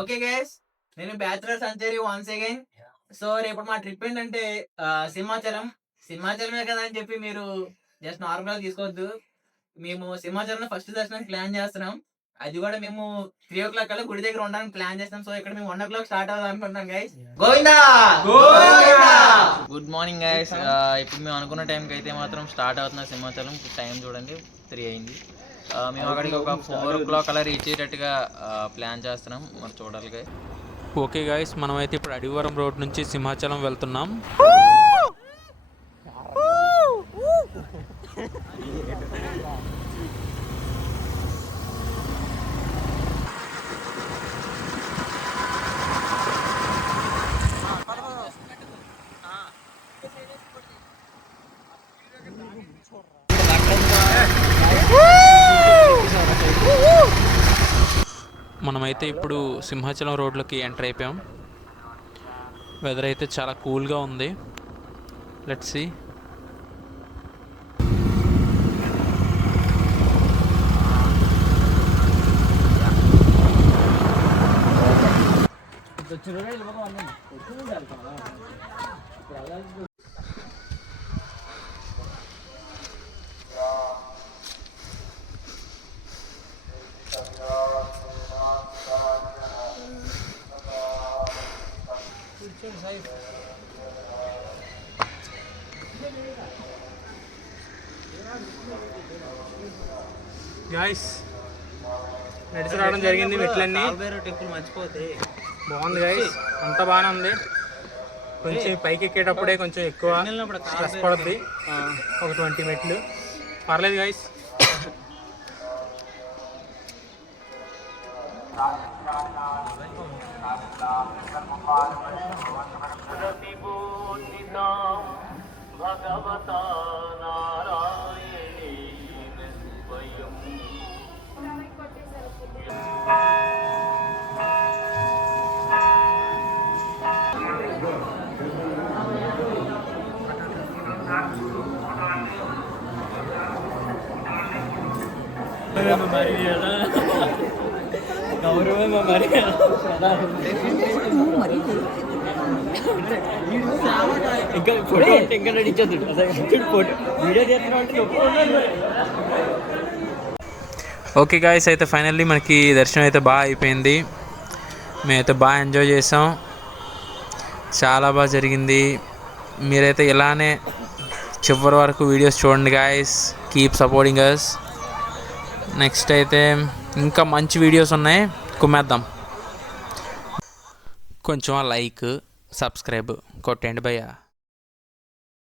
Okay guys, నేను bachelor సంచరి once again. So రేపు మా ట్రిప్ ఏంటంటే సింహాచలమే కదా అని చెప్పి మీరు జస్ట్ నార్మల్ గా తీసుకోవద్దు. మేము సింహాచలం ఫస్ట్ దర్శనానికి ప్లాన్ చేస్తున్నాం. అది కూడా మేము 3 o'clock కల్లా గుడి దగ్గర ఉండడానికి ప్లాన్ చేస్తాం. సో ఇక్కడ మేము 1 o'clock స్టార్ట్ అవుదాం అనుకుంటున్నాం guys. Govinda Govinda. Good morning guys. ఇప్పుడు మేము అనుకున్న టైంకి అయితే మాత్రం స్టార్ట్ అవుతున్న సింహాచలం. టైం చూడండి 3 అయింది. మేము అక్కడికి ఒక 4 o'clock అలా రీచ్ అయ్యేటట్టుగా ప్లాన్ చేస్తున్నాం. మరి చూడాలి గైస్. ఓకే గైస్, మనమైతే ఇప్పుడు అడివరం రోడ్ నుంచి సింహాచలం వెళ్తున్నాం. మనమైతే ఇప్పుడు సింహాచలం రోడ్లోకి ఎంటర్ అయిపోయాం. వెదర్ అయితే చాలా కూల్గా ఉంది. Let's see. గాయస్ నడిచి రావడం జరిగింది. మెట్లన్నీ బాగుంది గాయస్, అంతా బాగానే ఉంది. కొంచెం పైకి ఎక్కేటప్పుడే కొంచెం ఎక్కువ స్ట్రెస్ పడుద్ది. ఒక 20 మెట్లు పర్లేదు గాయస్. ఓకే గాయస్, అయితే ఫైనల్లీ మనకి దర్శనం అయితే బాగా అయిపోయింది. మేమైతే బాగా ఎంజాయ్ చేసాం. చాలా బాగా జరిగింది. మీరైతే ఇలానే చివరి వరకు వీడియోస్ చూడండి guys. Keep supporting us. Next అయితే ఇంకా మంచి వీడియోస్ ఉన్నాయి, కుమ్మేద్దాం. కొంచెం లైక్ సబ్స్క్రైబ్ కొట్టండి భయ్యా.